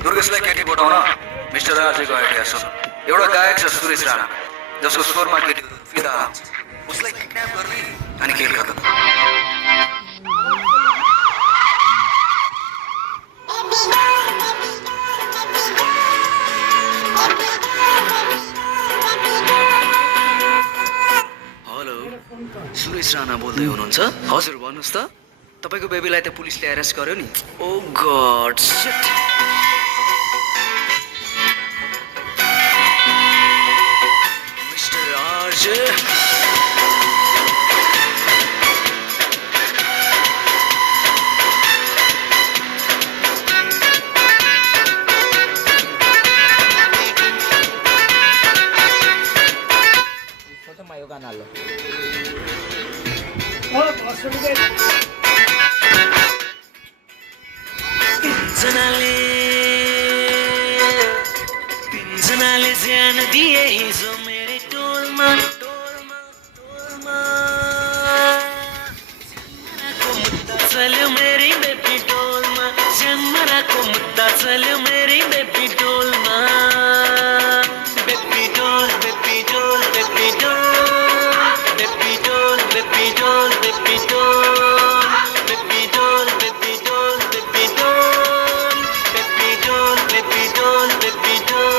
दुर्गेशलाई केटी पठाउन मिस्टर राजेको आइडिया छ। एउटा गायक छ सुरेश राणा, जसको स्वरमा केटीहरू फिदा हुन्छ। उसलाई किडन्याप गर्ने अनि खेल खतम। हेलो, सुरेश राणा बोल्दै हुनुहुन्छ? हजुर भन्नुहोस् त। तपाईको बेबीलाई त पुलिसले एरेस्ट गर्यो नि। Oh god shit. Mister RJ foto mayo ganalo. जनाले ज्यान दिए हिजो मेरे टोलमा को मुद्दा चल्यो मेरी बेबी टोलमा, जन्मराको मुद्दा चल्यो मेरी बेबी टोलमा। बेबी डोल बेबी डोल बेबी डोल बेबी डोल बेबी डोल बेबी डोल बेबी डोल बेबी डोल बेबी डोल बेबी डोल बेबी डोल बेबी डोल।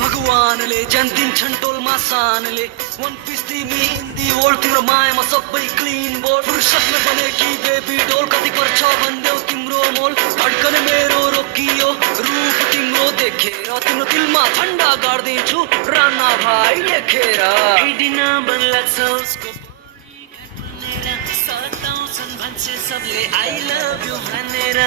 भगवानले जान्दिन्छन् टोलमा सानले वन पिस तिमी हिन्दी वर्ल्ड तिम्रो मायामा सबै क्लिन बोल। फुर्सदमा बने कि बेबी डोल कति पर्छ भन्देऊ तिम्रो मोल। धड्कन मेरो रोकियो रूप तिम्रो देखेर, तिम्रो दिलमा ठन्डा गर्दिन्छु राणा भाइ लेखेर। दिन मन लाग्छ उसको सताउँछन् भन्छ सबले आई लभ यु भनेर।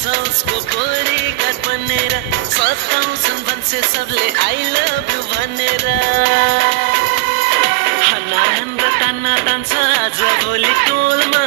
उसको गोरेगात बनेर सताउँछन् भन्छ सबले आई लभ यु भनेर। हनान र तान्ना तान्छ आज भोलि टोलमा